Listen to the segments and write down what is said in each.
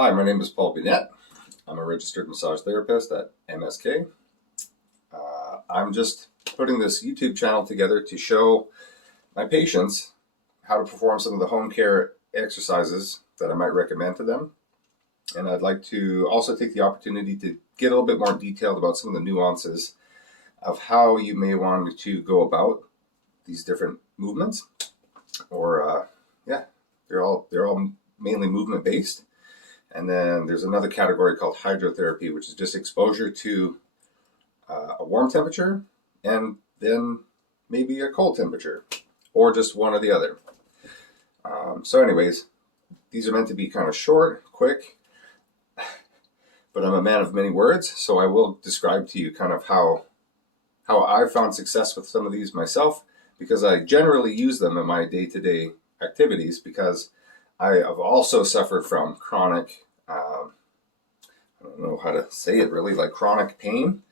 Hi, my name is Paul Binet. I'm a registered massage therapist at MSK. I'm just putting this YouTube channel together to show my patients how to perform some of the home care exercises that I might recommend to them. And I'd like to also take the opportunity to get a little bit more detailed about some of the nuances of how you may want to go about these different movements. They're all mainly movement based. And then there's another category called hydrotherapy, which is just exposure to a warm temperature and then maybe a cold temperature, or just one or the other. So anyways, these are meant to be kind of short, quick, but I'm a man of many words, so I will describe to you kind of how I've found success with some of these myself, because I generally use them in my day-to-day activities, because I have also suffered from chronic, I don't know how to say it really, like chronic pain,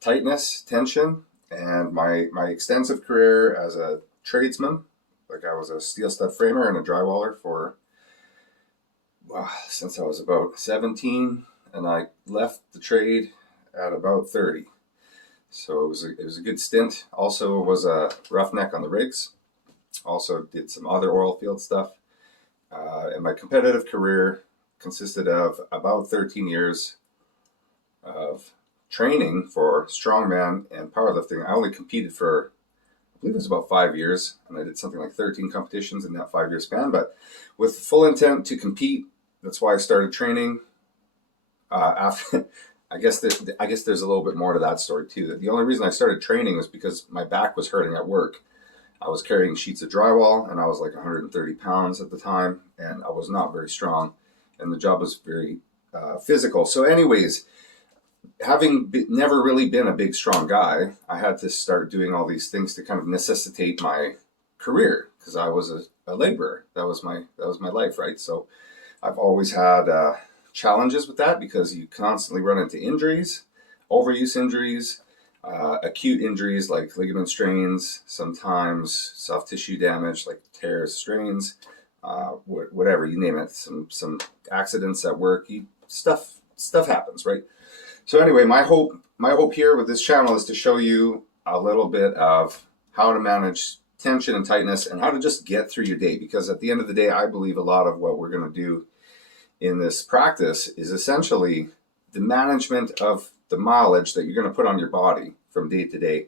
tightness, tension, and my extensive career as a tradesman, like I was a steel stud framer and a drywaller since I was about 17, and I left the trade at about 30. So it was a good stint. Also was a roughneck on the rigs. Also did some other oil field stuff. And my competitive career consisted of about 13 years of training for strongman and powerlifting. I only competed for, I believe it was about 5 years, and I did something like 13 competitions in that 5-year span, but with full intent to compete. That's why I started training. After, I guess there's a little bit more to that story too. The only reason I started training was because my back was hurting at work. I was carrying sheets of drywall, and I was like 130 pounds at the time, and I was not very strong, and the job was very physical. So anyways, never really been a big, strong guy, I had to start doing all these things to kind of necessitate my career, because I was a laborer. That was my life, right? So I've always had challenges with that, because you constantly run into injuries, overuse injuries, acute injuries like ligament strains, sometimes soft tissue damage like tears, strains, whatever, you name it. Some accidents at work, stuff happens, right? So anyway, my hope here with this channel is to show you a little bit of how to manage tension and tightness, and how to just get through your day. Because at the end of the day, I believe a lot of what we're going to do in this practice is essentially the management of the mileage that you're going to put on your body from day to day.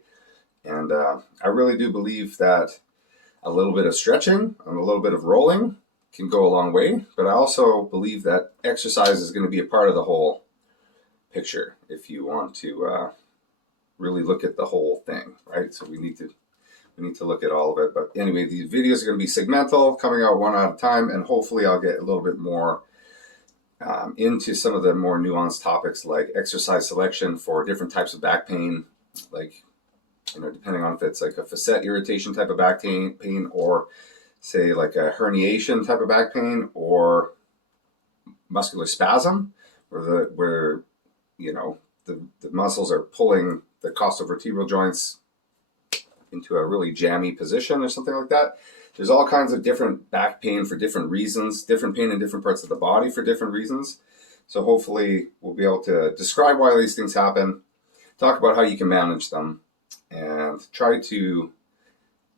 And I really do believe that a little bit of stretching and a little bit of rolling can go a long way. But I also believe that exercise is going to be a part of the whole picture if you want to really look at the whole thing, right? So we need to look at all of it. But anyway, these videos are going to be segmental, coming out one at a time, and hopefully I'll get a little bit more into some of the more nuanced topics, like exercise selection for different types of back pain, like, depending on if it's like a facet irritation type of back pain, or say like a herniation type of back pain, or muscular spasm, where the muscles are pulling the costovertebral joints into a really jammy position or something like that. There's all kinds of different back pain for different reasons, different pain in different parts of the body for different reasons. So hopefully we'll be able to describe why these things happen, talk about how you can manage them, and try to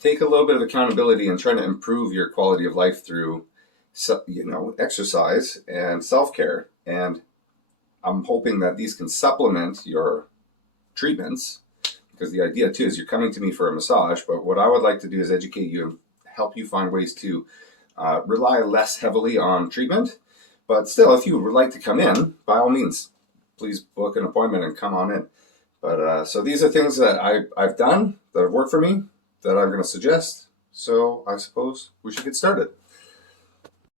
take a little bit of accountability and try to improve your quality of life through, exercise and self-care. And I'm hoping that these can supplement your treatments, because the idea too is you're coming to me for a massage, but what I would like to do is educate you and help you find ways to rely less heavily on treatment. But still, if you would like to come in, by all means, please book an appointment and come on in. But so these are things that I've done that have worked for me, that I'm going to suggest. So I suppose we should get started.